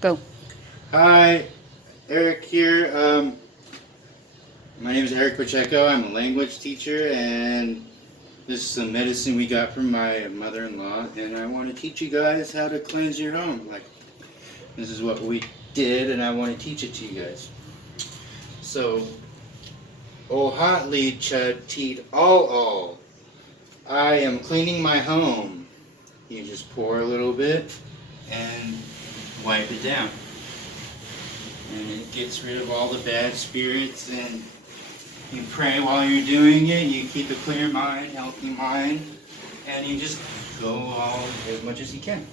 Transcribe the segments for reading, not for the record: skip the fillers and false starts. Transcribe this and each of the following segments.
Go. Hi, Eric here. My name is Eric Pacheco. I'm a language teacher, and this is some medicine we got from my mother-in-law, and I want to teach you guys how to cleanse your home. Like, this is what we did, and I want to teach it to you guys. So, oh hotly chud teat all. I am cleaning my home. You just pour a little bit and wipe it down. And it gets rid of all the bad spirits, and you pray while you're doing it. You keep a clear mind, healthy mind, and you just go all as much as you can.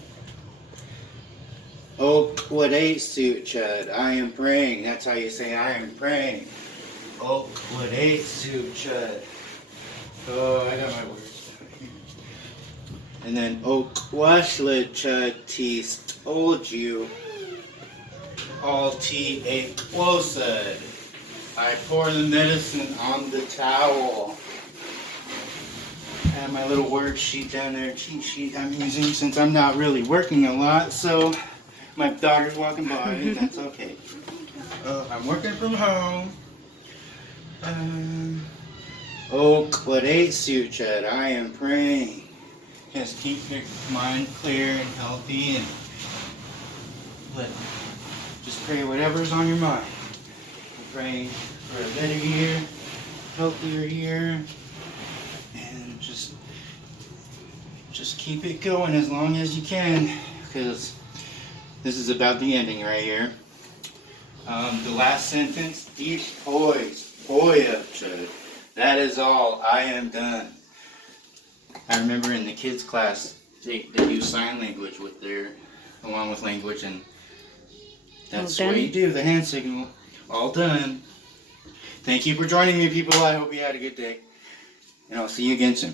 Oh, what a suit, Chud. I am praying. That's how you say I am praying. Oh, what a suit, Chud. Oh, I got my words. And then, oh, quashlet, Chud, teased, told you. All tea a closed. I pour the medicine on the towel. I have my little worksheet down there, cheat sheet I'm using since I'm not really working a lot, so my daughter's walking by, and that's okay. I'm working from home. Oh, what a suit, Chad. I am praying. Just keep your mind clear and healthy, and just pray whatever's on your mind. I'm praying for a better year, healthier year, and just keep it going as long as you can, because this is about the ending right here. The last sentence, deep poise, poya, that is all, I am done. I remember in the kids class, they use sign language along with language, and that's what you do, the hand signal. All done. Thank you for joining me, people. I hope you had a good day. And I'll see you again soon.